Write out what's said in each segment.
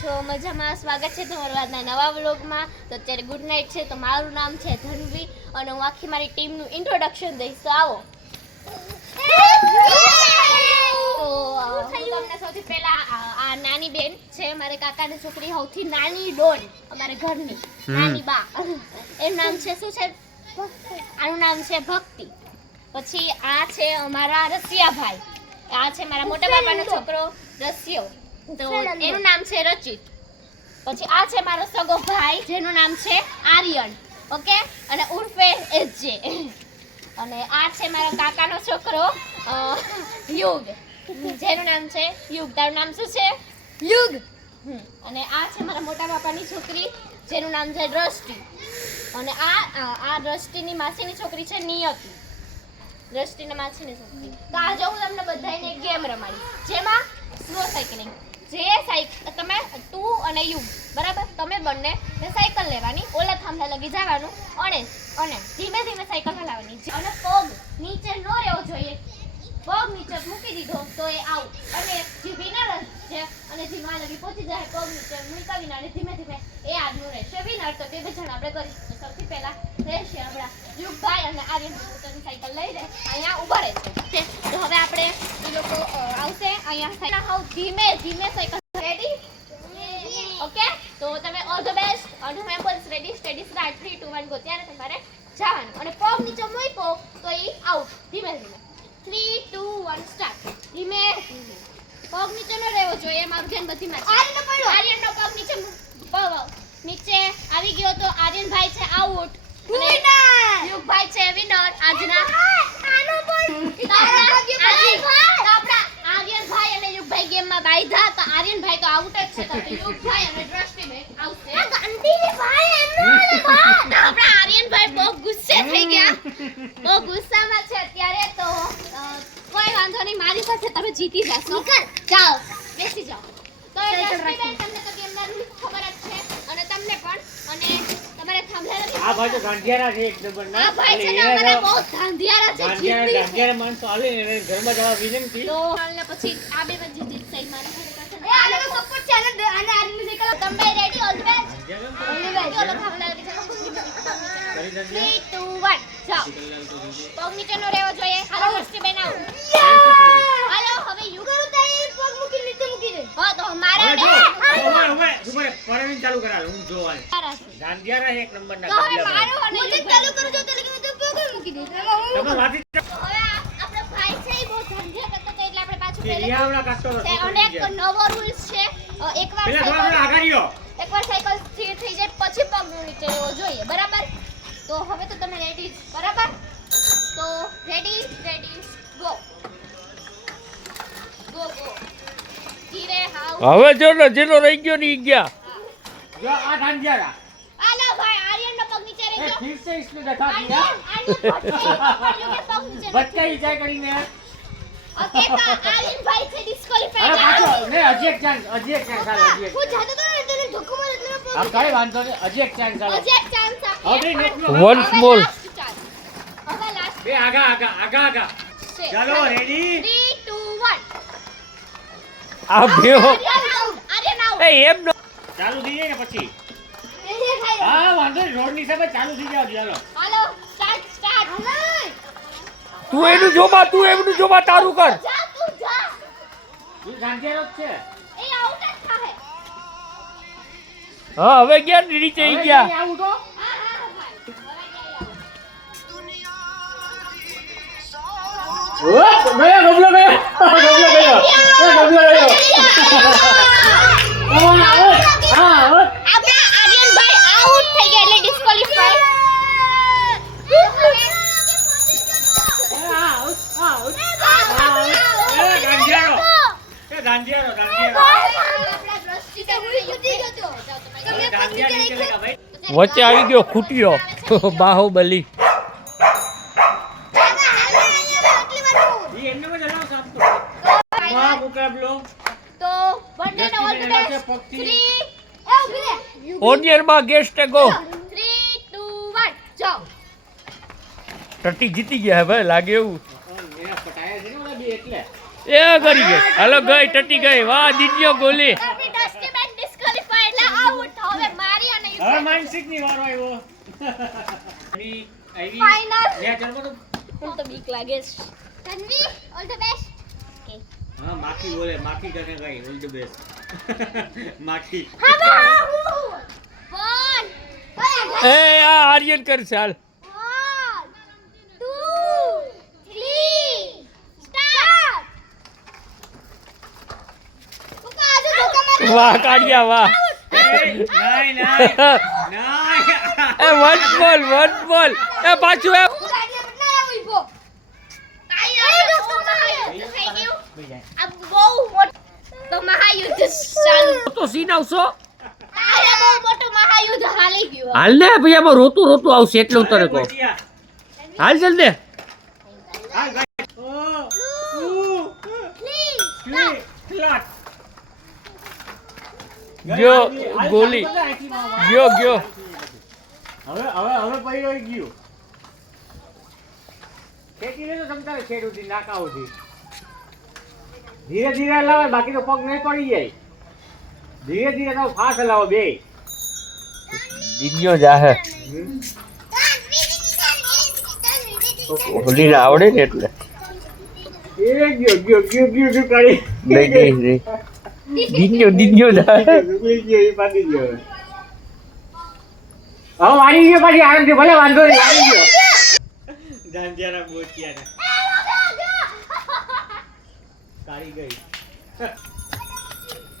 છો? મજામાં. સ્વાગત છે તમારું આજના નવા વ્લોગમાં. તો અત્યારે ગુડ નાઇટ છે. તો મારું નામ છે ધનવી અને હું આખી મારી ટીમનું ઇન્ટ્રોડક્શન દઈશ. તો આવો. તો હું તમને સૌથી પહેલા આ નાની બેન છે, મારે કાકાની છોકરી, સૌથી નાની ડોન અમારે ઘરની નાની બા. એનું નામ છે શું છે? આનું નામ છે ભક્તિ. પછી આ છે અમારા રસિયાભાઈ. આ છે મારા મોટા બાપાનો છોકરો રસિયો, તો એનું નામ છે રચિત. પછી આ છે મારો સગો ભાઈ જેનું નામ છે આર્યન, ઓકે, અને ઉર્ફે એસજે. અને આ છે મારો કાકાનો છોકરો યુગ, જેનું નામ છે યુગ. તારું નામ શું છે? યુગ. અને આ છે મારા મોટા બાપાની છોકરી જેનું નામ છે દ્રષ્ટિ. અને આ દ્રષ્ટિની માસીની છોકરી છે નિયતિ. દ્રષ્ટિના માસીની છોકરી. તો આજે હું તમને બધાને એક ગેમ રમાડીશ જેમાં સ્લો સાયકલિંગ. જે સાયકલ તમે તું અને યુગ, બરાબર, તમે બંને સાયકલ લેવાની, ઓલા થાંભલા લગી જવાનું અને ધીમે ધીમે સાયકલ હલાવવાની. અને પગ નીચે ન રહેવો જોઈએ. પગ નીચે મૂકી દીધો તો એ આઉટ. અને જે વિનર છે અને જે માં લગી પહોંચી જાય પગ નીચે મૂકા વિના અને ધીમે ધીમે એ આગળ રહેશે વિનર. તો બે જણ આપણે કરીશું. સૌથી પહેલા રહેશે આપણા યુગભાઈ અને આર્યન પોતાની સાયકલ લઈ જાય અહીંયા ઊભા રહેશે. તો હવે આપણે એ લોકો આવશે અહીંયા. હાવ ધીમે ધીમે સાયકલ. રેડી? ઓકે. તો તમે ઓલ ધ બેસ્ટ. અને members ready, steady, start. 3 2 1 go. ત્યારે તમારે જવાનું અને પગ નીચે મૂકો તો એ આઉટ. ધીમે ધીમે 3 2 1 સ્ટાર્ટ. ધીમે ધીમે પગ નીચે ન રહેવો જોઈએ. મારું ધ્યાન બધી માં છે. આર્યનનો પગ નીચે આવી ગયો તો આર્યનભાઈ છે આઉટ. યુગભાઈ છે વિનર આજના. આર્યનભાઈ અને યુગભાઈ ગેમમાં બાયધા. તો આર્યનભાઈ તો આઉટ જ છે. તો યુગભાઈ અને દ્રષ્ટિભાઈ આવશે. આપણા આર્યનભાઈ બહુ ગુસ્સે થઈ ગયા, બહુ ગુસ્સામાં છે અત્યારે. તો કોઈ વાંધો નહીં, મારી પાસે તમે જીતી જશો. જાઓ, બેસી જાઓ. તો દ્રષ્ટિભાઈ, તમને તો ગેમના રૂલ્સ ખબર જ છે અને તમને પણ. અને તમારે થાંભલા નથી. આ ભાઈ તો ગાંધિયારા છે એક નંબર ના. આ ભાઈ છે ને અમારા બહુ ગાંધિયારા છે. ગાંધિયારા માણસો આલે ને ઘરમાં જવા વિનંતી. તો અને પછી આ બે માં જીત થઈ મારી પાસે. આનો સપોર્ટ છે અને આની નીકળ. તમે ready? All the best. All the best. ચલો થાંભલા લગી જાઓ. 3 2 1 જાઓ. પગ નીચે નો રહેવો જોઈએ. હાલો દ્રષ્ટિભાઈ આવો. હાલો હવે યુ કરું તો પગ મૂકી નીચે મૂકી દે. હા તો મારા ઉભરે પરવીન ચાલુ કરાવ. હું જોવાય ગાંધિયારા એક નંબર ના. તો હવે મારો અને હું ચાલુ કરું છું તો લગી તો પગ મૂકી દે. તમે વાતી હવે આપણો ભાઈ છે બહુ ધંધા કરતો તો એટલે આપણે પાછું રિયાવડા કાટતો છે. અને એક નવો રૂલ્સ છે. એકવાર સાયકલ સ્થિર થઈ જાય પછી પગ નીચે રહેવો જોઈએ, બરાબર? તો હવે તો તમે રેડી, બરાબર? તો રેડી ગો ગો ગો. ધીરે હાવ. હવે જો ને જેનો રહી ગયો ની ગયા. જો આ ગાંધિયારા. આલો ભાઈ, આર્યનનો પગ નીચે રહી ગયો. फिर से इसने देखा दिया आर्यन बच्चा ही जाए કરીને ओके तो आर्यन भाई છે ડિસ્ક્વોલિફાઈ. અરે પાછો ને હજી એક ચાન્સ હાલ હજી હું જાતો તો ને તને ધક્કો માર એટલે આ કાઈ વાંધો નહીં હજી એક ચાન્સ હાલ હજી એક ચાન્સ આપીએ. હવે નેટનો Once more. હવે લાસ્ટ બે આગા ચાલો રેડી 3 2 1 આ બેહો. આર્યન આઉટ. એ એમ નો. ચાલુ થઈ જાય ને પછી હા વાંધો નહીં રોડ ની સામે ચાલુ થઈ જાવ ચાલો હાલો સ્ટાર્ટ તું એનું જોવા તારું કર. જા તું જા. તું ગાંધિયારો જ છે એ આઉટ જ થાહે. હા હવે ગયા ને નીચે ઈ ગયા. આવું તો હા ભાઈ હવે આપણા આર્યનભાઈ આઉટ થઈ ગયા એટલે ડિસ્ક્વોલિફાઈ. વચ્ચે આવી ગયો ખૂટ્યો બાહુબલી. તો બંનેનો ઓલ ધ બેસ્ટ. 3 ઓનિયરમાં ગેસ્ટ ગો. 3 2 1 જાઓ. ટટી જીતી ગયા હે ભાઈ, લાગે એવું. મેં પટાયા છે ને ઓલા બે એટલે એ કરી ગઈ. હાલો ગઈ ટટી ગઈ. વાહ દીદીઓ ગોલી. આપણી ડસ્ટબિન ડિસ્ક્વોલિફાઈ. હવે માનસિકની વારો આવ્યો. આવી Final. લે ચાલ તો. મને તો બીક લાગે છે. Tanvi, all the best. Okay. હા માખી બોલે માખી કરે કઈ ઓલ ધ બેસ્ટ. માખી. હવે હું. 1 એ આ આર્યન કર ચાલ 2 3 સ્ટાર્ટ. પપ્પા આજે ધોકા માર. વાહ કાઢ્યા વાહ નહીં નહીં એ વન બોલ એ પાછું એ હું ગાડીએ બદલા આવી પો. કાઈ તો મહાયુદ્ધ થઈ ગયું. આ બહુ મોટું તો મહાયુદ્ધ ચાલુ. તો સીન આવશો આ બહુ મોટું મહાયુદ્ધ હાલી ગયું. હાલ ને ભાઈ આમાં રોતું આવશે એટલે હું તને કહું હાલ જલ્દી હાલ ભાઈ ઓ પ્લીઝ ફ્લેટ ગયો ગોલી ગયો હવે પૈડો ગયો ખેતી તો સમજાવે ખેડૂતી નાકા ઉધી ધીરે ધીરે હલાવે બાકી તો પગ નહીં પડી જાય ધીરે ધીરે તો ફાસ હલાવો બે દિન્યો જાહે હોલી ના આવડે ને એટલે એ ગયો કરી નહીં દિન્યો જાહે એ પાડી ગયો હવે વાળી ગયો પાછી આરામથી ભલે વાંધો નહીં વાળી ગયો દાંડિયાના બોટિયાના કાઢી ગઈ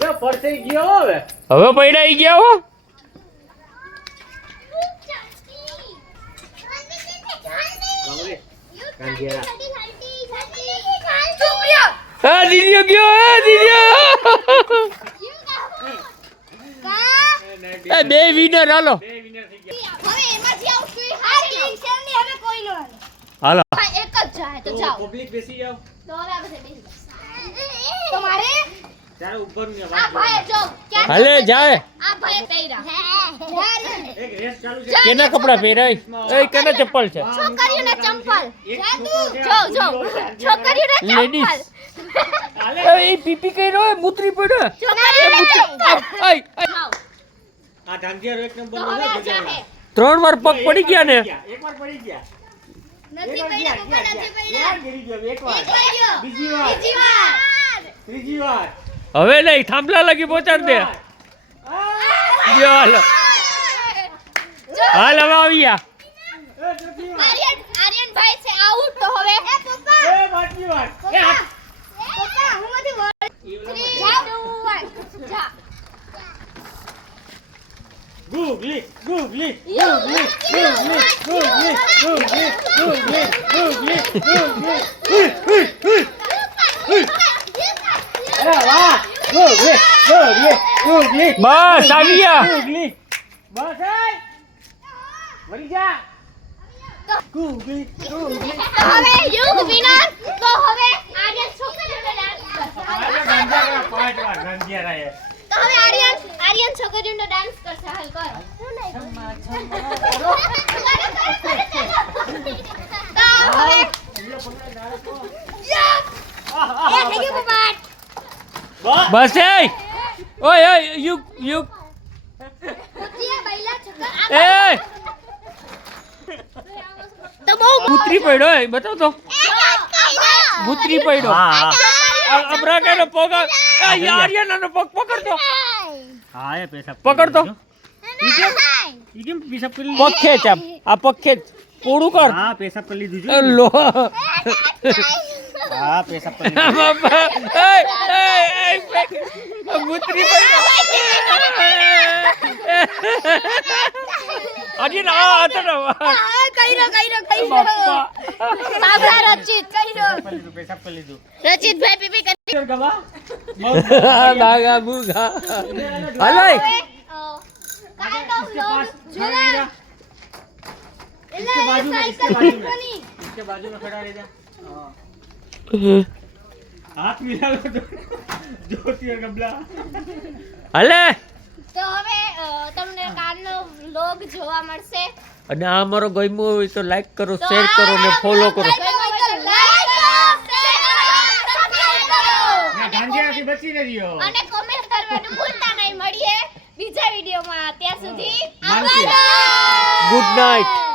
જો પરસે ગયો હવે હવે પૈડા ગયા હો હા દિન્યો ગયો એ બે વિનર હાલો હવે એમાંથી આવશું હારી સેમની હવે કોઈ નો હાલો હા એક જ જાય તો જાઓ પબ્લિક બેસી જાવ તો હવે આ બધા બેસી જાઓ. તમારે ત્યારે ઉપર ને આ ભાઈ જો ક્યાં હાલે જાય આ ભાઈ પહેર્યા એક રેસ ચાલુ છે કેના કપડા પહેરાય એ કેના ચપ્પલ છે છોકરીઓના ચંપલ જાદુ જો છોકરીઓના Ladies. હાલે એ પીપી કર્યો એ મૂત્રી પડ્યો છોકરીઓના ચંપલ આય જાઓ આ ધાંધિયારો એક નંબર તો નો હવે આ છે જાહે 3 વાર પગ પડી ગયા ને એકવાર પડી ગયા નથી પહેર્યા પપ્પા નથી પહેર્યા ગીરી ગયો એકવાર પહેર્યો બીજી વાર બીજી વાર ત્રીજી વાર હવે નહીં થાંભલા લગી પહોંચાડ દે જો હાલો હાલ હવે આવ્યા આર્યન ભાઈ છે આઉટ તો હવે એ પપ્પા એ બાકી વાર એ હાથ પપ્પા હું નથી વળ 3 2 1 જા ગૂગલી અરે વાહ ગૂગલી બસ આવી ગયા બસ એ વળી જા ગૂગલી તો હવે યુગ વિનર તો હવે આર્યન છોકરીઓને ડાન્સ કરશે તો હવે આર્યન છોકરીઓનો ડાન્સ કરશે હાલ કરો તો હવે એ થઈ ગયું પપ્પા બસ એ ઓય યુ ઉઠીએ બૈલા છોકરા એ તો બહુ મૂત્રી પડ્યો એ બતાવ તો મૂત્રી પડ્યો અબરા કેનો પગ આર્યનનો પગ પકડતો હા એ પેશાબ પકડતો ઈ કેમ પેશાબ કરી પગ ખેંચ આમ આ પગ ખેંચ પૂરું કર હા પેશાબ કરી લીધું એ લો હા પેશાબ કરી બાપા એ મૂત્રી પડ્યો આજે ના હતો બાબા રચિત કર્યો લીધું પેશાબ કરી લીધું રચિત ભાઈ પીપી કરી ગવા બાગા બુગા હાલો કાઇન્ડ ઓફ લોગ જોડા इसके बाजू में इसके बाजू में खड़ा रह जा हाथ मिला लो तो ज्योति और गबला હાલે તો હવે તમને કાલનો વ્લોગ જોવા મળશે અને આ અમારો ગમ્યો હોય તો લાઈક કરો શેર કરો ને ફોલો કરો લાઈક કરો શેર કરો સબસ્ક્રાઇબ કરો मैं गांजिया की बच्ची ने दियो અને કોમેન્ટ કરવાનું ભૂલતા નહીં મળીએ બીજા વિડિયો વિડીયોમાં. ત્યાં સુધી માનસી. આવજો. Good night.